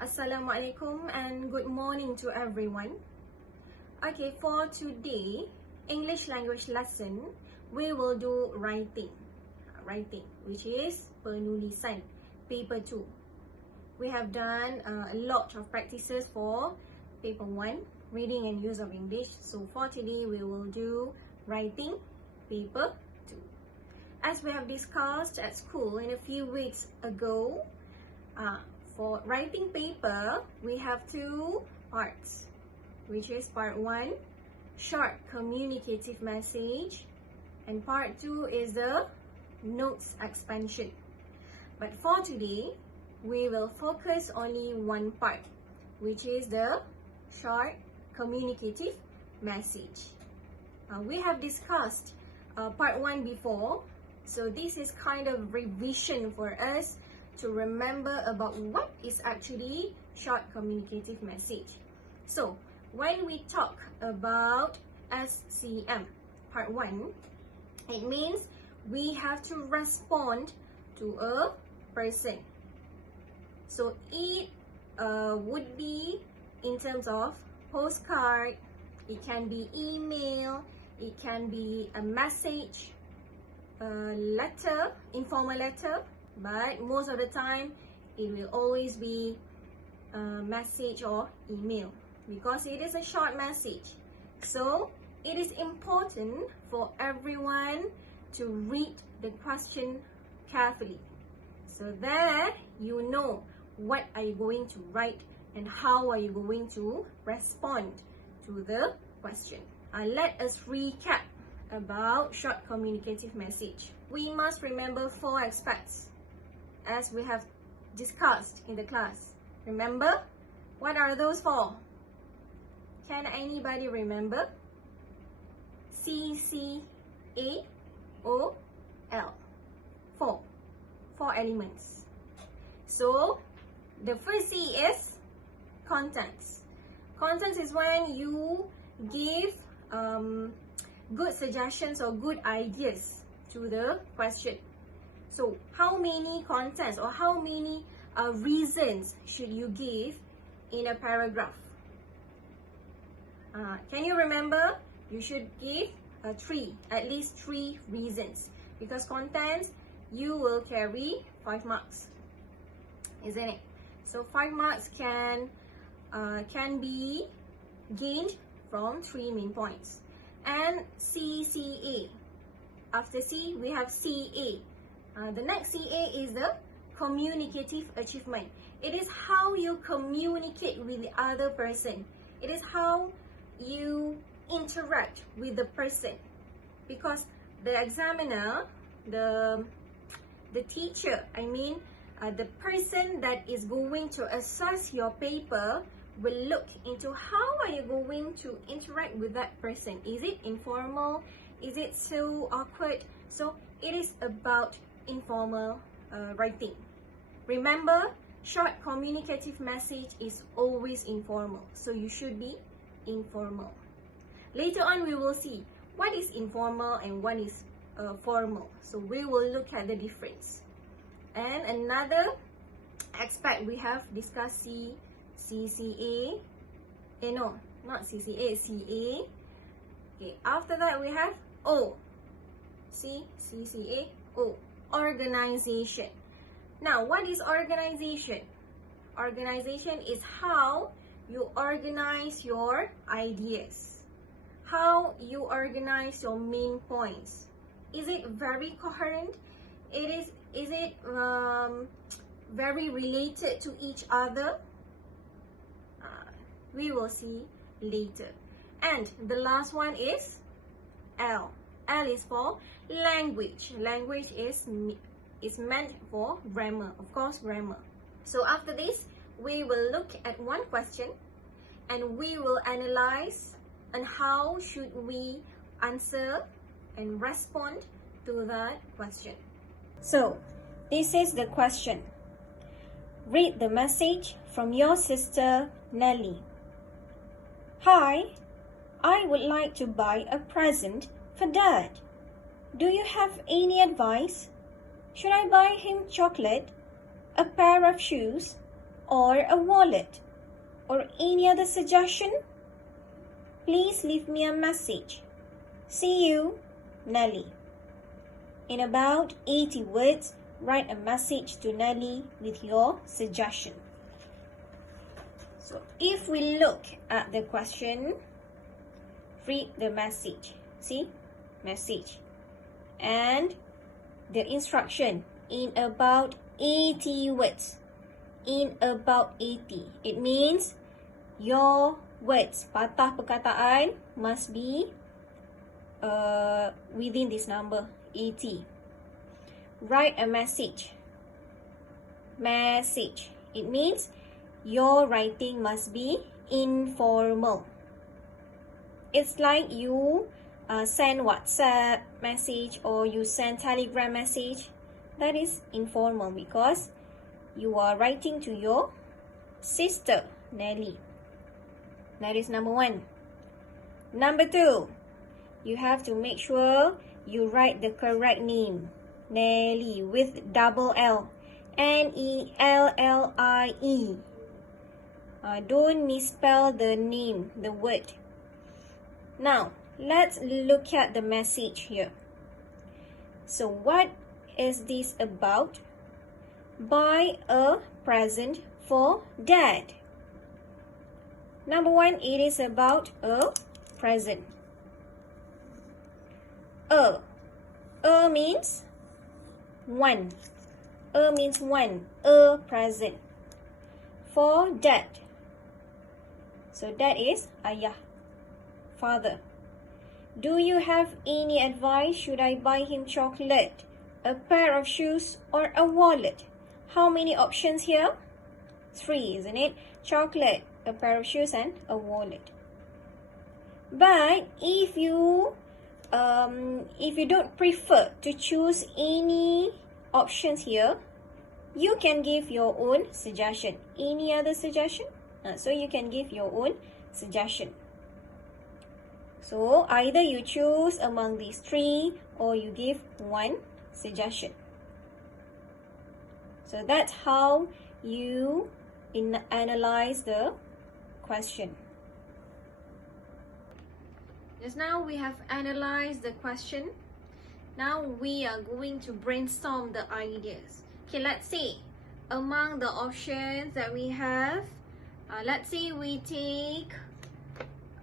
Assalamualaikum and good morning to everyone. Okay, for today, English language lesson, we will do writing, which is penulisan, paper 2. We have done a lot of practices for paper 1, reading and use of English. So for today, we will do writing, paper 2. As we have discussed at school in a few weeks ago, for writing paper, we have two parts, which is part 1, short communicative message, and part 2 is the notes expansion. But for today, we will focus only one part, which is the short communicative message. We have discussed part 1 before, so this is kind of revision for us to remember about what is actually short communicative message. So when we talk about SCM part 1, it means we have to respond to a person. So it would be in terms of postcard, it can be email, it can be a message, a letter, informal letter, but most of the time it will always be a message or email because it is a short message. So it is important for everyone to read the question carefully. So there you know what are you going to write and how are you going to respond to the question. Let us recap about short communicative message. We must remember 4 aspects as we have discussed in the class. Remember? What are those 4? Can anybody remember? C-C-A-O-L. 4 elements. So, the first C is contents. Contents is when you give good suggestions or good ideas to the question. So, how many contents or how many reasons should you give in a paragraph? Can you remember? You should give 3, at least 3 reasons. Because contents, you will carry 5 marks, isn't it? So 5 marks can be gained from 3 main points. And CCA. After C, we have CA. The next CA is the communicative achievement. It is how you communicate with the other person. It is how you interact with the person. Because the examiner, the teacher, the person that is going to assess your paper will look into how are you going to interact with that person. Is it informal? Is it so awkward? So it is about informal writing. Remember, short communicative message is always informal. So you should be informal. Later on, we will see what is informal and what is formal. So we will look at the difference. And another aspect we have discussed CCA. No, not CCA, CA. Okay, after that we have O. CCA, O. Organization. Now, what is organization? Organization is how you organize your ideas. How you organize your main points. Is it very coherent? Is it very related to each other? We will see later. And the last one is L. L is for language. Language is meant for grammar, of course, grammar. So after this, we will look at one question and we will analyze on how should we answer and respond to that question. So, this is the question. Read the message from your sister Nelly. Hi, I would like to buy a present for Dad. Do you have any advice? Should I buy him chocolate, a pair of shoes, or a wallet? Or any other suggestion? Please leave me a message. See you, Nelly. In about 80 words, write a message to Nelly with your suggestion. So if we look at the question, read the message. See? Message. And the instruction in about 80 words. In about 80. It means your words, patah perkataan, must be within this number, 80. Write a message. Message. It means your writing must be informal. It's like you send WhatsApp message or you send Telegram message. That is informal because you are writing to your sister, Nelly. That is number 1. Number 2, you have to make sure you write the correct name. Nelly with double L. Nellie. Don't misspell the name, the word. Now, let's look at the message here. So, what is this about? Buy a present for Dad. Number 1, it is about a present. A means one. A means one. A present. For Dad. So that is ayah, father. Do you have any advice? Should I buy him chocolate, a pair of shoes, or a wallet? How many options here? 3, isn't it? Chocolate, a pair of shoes, and a wallet. But if you don't prefer to choose any options here, you can give your own suggestion. Any other suggestion? So you can give your own suggestion. So either you choose among these 3 or you give one suggestion. So that's how you analyze the question. Just now we have analyzed the question. Now we are going to brainstorm the ideas. Okay, let's say among the options that we have, let's say we take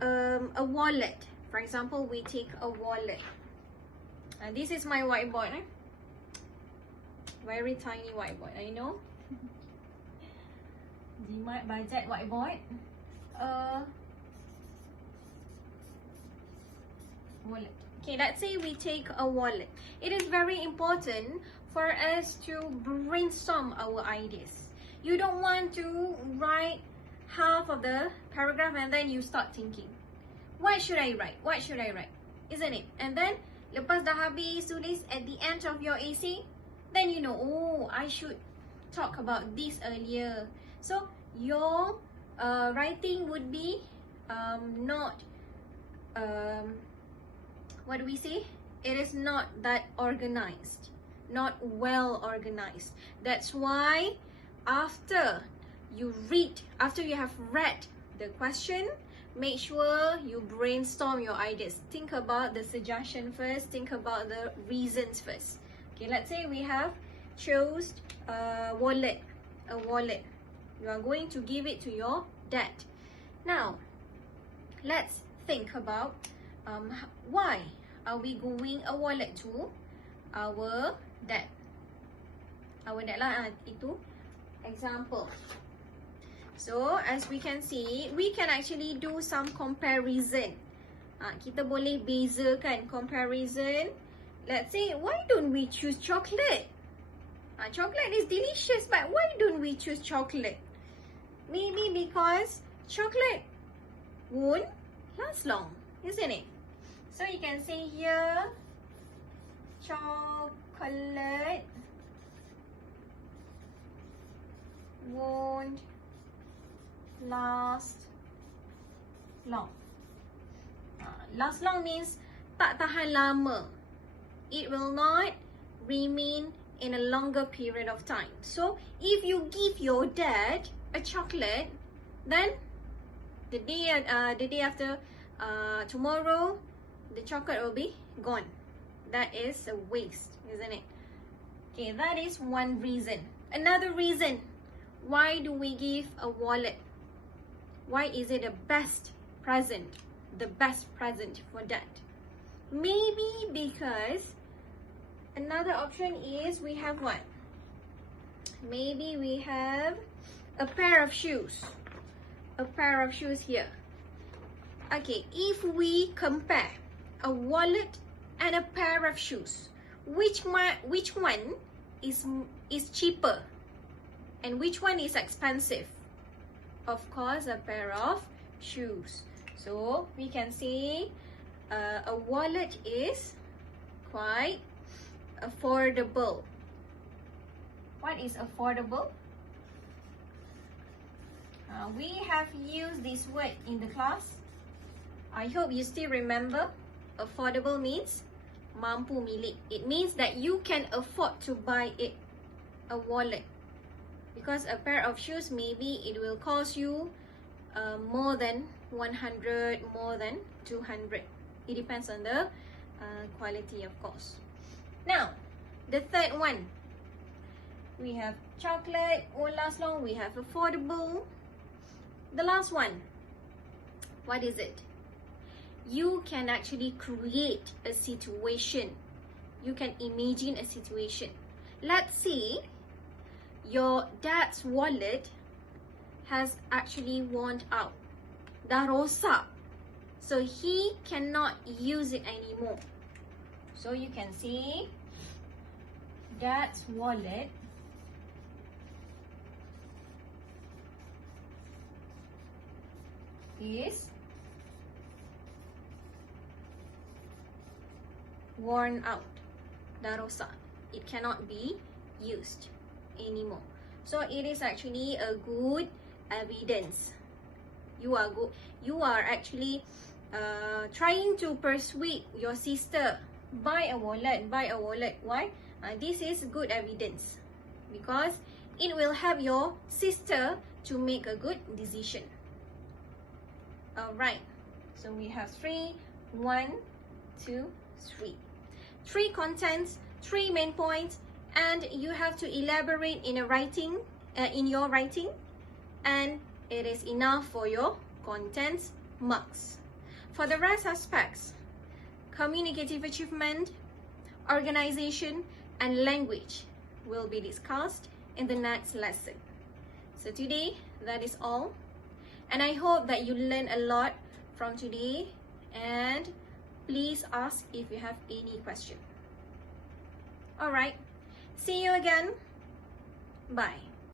a wallet. For example, we take a wallet. This is my whiteboard. Very tiny whiteboard, I know. Jimat budget whiteboard. Wallet. Okay, let's say we take a wallet. It is very important for us to brainstorm our ideas. You don't want to write half of the paragraph and then you start thinking, what should I write? What should I write? Isn't it? And then, lepas dah habis tulis at the end of your essay, then you know, oh, I should talk about this earlier. So, your writing would be not, what do we say? It is not that organized. Not well organized. That's why after you have read the question, make sure you brainstorm your ideas. Think about the suggestion first. Think about the reasons first. Okay, let's say we have chose a wallet. A wallet. You are going to give it to your dad. Now, let's think about why are we going a wallet to our dad. Our dad lah, itu example. So, as we can see, we can actually do some comparison. Kita boleh bezakan comparison. Let's say, why don't we choose chocolate? Chocolate is delicious, but why don't we choose chocolate? Maybe because chocolate won't last long, isn't it? So, you can say here, chocolate won't last long. Last long means tak tahan lama. It will not remain in a longer period of time. So, if you give your dad a chocolate, then the day after tomorrow, the chocolate will be gone. That is a waste, isn't it? Okay, that is one reason. Another reason, why do we give a wallet? Why is it the best present for that? Maybe because another option is we have what? Maybe we have a pair of shoes. A pair of shoes here. Okay, if we compare a wallet and a pair of shoes, which one is cheaper and which one is expensive? Of course, a pair of shoes. So we can say a wallet is quite affordable. What is affordable? We have used this word in the class. I hope you still remember. Affordable means mampu milik. It means that you can afford to buy it, a wallet. Because a pair of shoes, maybe it will cost you more than 100, more than 200. It depends on the quality, of course. Now, the third one. We have chocolate, won't last long. We have affordable. The last one. What is it? You can actually create a situation. You can imagine a situation. Let's say your dad's wallet has actually worn out. Dah rosak. So he cannot use it anymore. So you can say dad's wallet is worn out. Dah rosak. It cannot be used anymore. So it is actually a good evidence. You are actually trying to persuade your sister, buy a wallet. Why? This is good evidence because it will help your sister to make a good decision. Alright, so we have 3, 1, 2, 3. 3 contents, 3 main points, and you have to elaborate in your writing, and it is enough for your contents marks. For the rest aspects, communicative achievement, organization, and language will be discussed in the next lesson. So today, that is all. And I hope that you learn a lot from today, and please ask if you have any question. Alright, see you again. Bye.